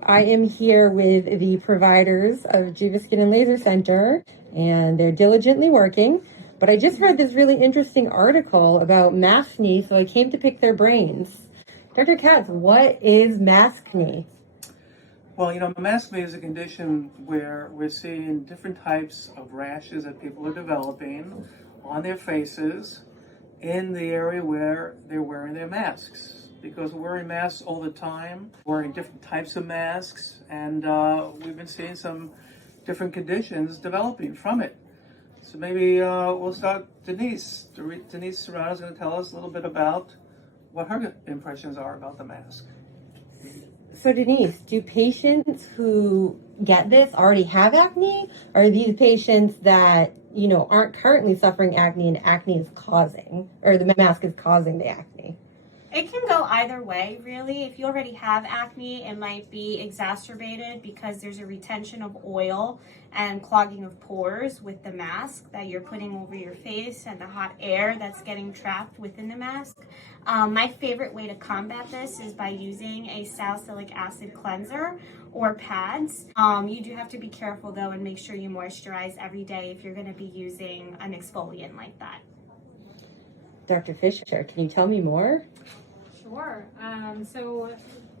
I am here with the providers of JUVA Skin and Laser Center, and they're diligently working. But I just read this really interesting article about Maskne, so I came to pick their brains. Dr. Katz, what is Maskne? Well, maskne is a condition where we're seeing different types of rashes that people are developing on their faces in the area where they're wearing their masks. Because we're wearing masks all the time, wearing different types of masks, and we've been seeing some different conditions developing from it. So maybe we'll start Denisse. Denisse Serrano is going to tell us a little bit about what her impressions are about the mask. So Denisse, do patients who get this already have acne? Or are these patients that, aren't currently suffering acne and acne is causing, or the mask is causing the acne? It can go either way, really. If you already have acne, it might be exacerbated because there's a retention of oil and clogging of pores with the mask that you're putting over your face and the hot air that's getting trapped within the mask. My favorite way to combat this is by using a salicylic acid cleanser or pads. You do have to be careful though and make sure you moisturize every day if you're going to be using an exfoliant like that. Dr. Fisher, can you tell me more? Sure. So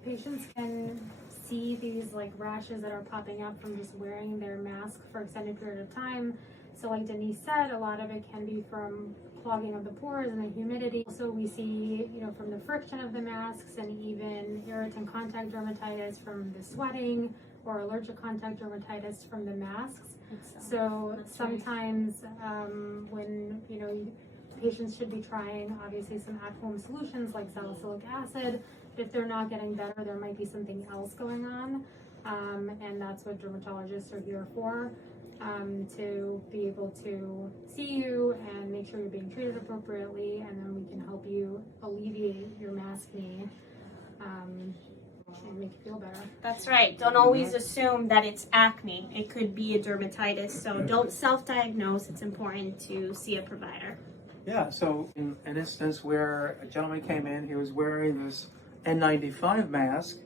patients can see these rashes that are popping up from just wearing their mask for an extended period of time. So like Denisse said, a lot of it can be from clogging of the pores and the humidity. So we see, from the friction of the masks and even irritant contact dermatitis from the sweating or allergic contact dermatitis from the masks. So sometimes when, patients should be trying obviously some at-home solutions like salicylic acid. If they're not getting better, there might be something else going on, and that's what dermatologists are here for, to be able to see you and make sure you're being treated appropriately, and then we can help you alleviate your maskne and make you feel better. That's right. Don't always assume that it's acne. It could be a dermatitis, so don't self-diagnose. It's important to see a provider. Yeah, so in an instance where a gentleman came in, he was wearing this N95 mask.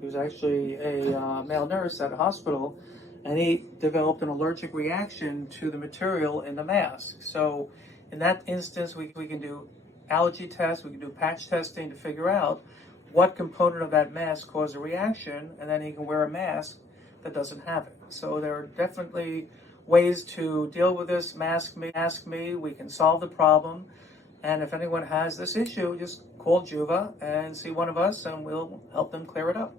He was actually a male nurse at a hospital, and he developed an allergic reaction to the material in the mask. So in that instance, we can do allergy tests, we can do patch testing to figure out what component of that mask caused a reaction, and then he can wear a mask that doesn't have it. So there are definitely ways to deal with this. Ask me, we can solve the problem. And if anyone has this issue, just call JUVA and see one of us and we'll help them clear it up.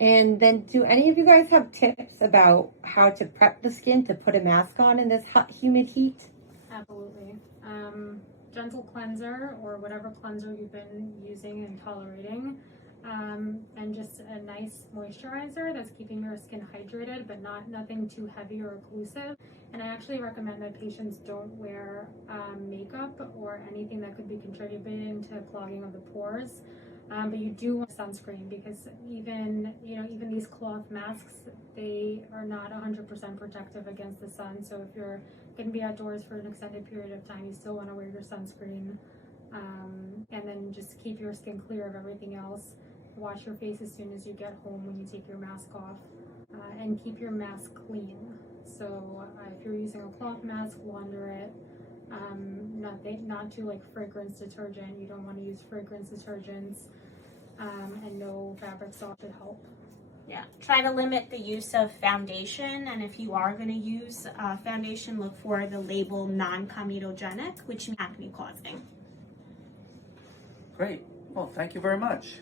And then do any of you guys have tips about how to prep the skin to put a mask on in this hot, humid heat? Absolutely. Gentle cleanser or whatever cleanser you've been using and tolerating. And just a nice moisturizer that's keeping your skin hydrated, but nothing too heavy or occlusive. And I actually recommend that patients don't wear makeup or anything that could be contributing to clogging of the pores. But you do want sunscreen because even these cloth masks, they are not 100% protective against the sun. So if you're going to be outdoors for an extended period of time, you still want to wear your sunscreen. And then just keep your skin clear of everything else. Wash your face as soon as you get home when you take your mask off, and keep your mask clean. So if you're using a cloth mask, launder it. Not too fragrance detergent. You don't want to use fragrance detergents, and no fabric salt should help. Yeah, try to limit the use of foundation, and if you are going to use foundation, look for the label non-comedogenic, which is acne causing. Great. Well, thank you very much.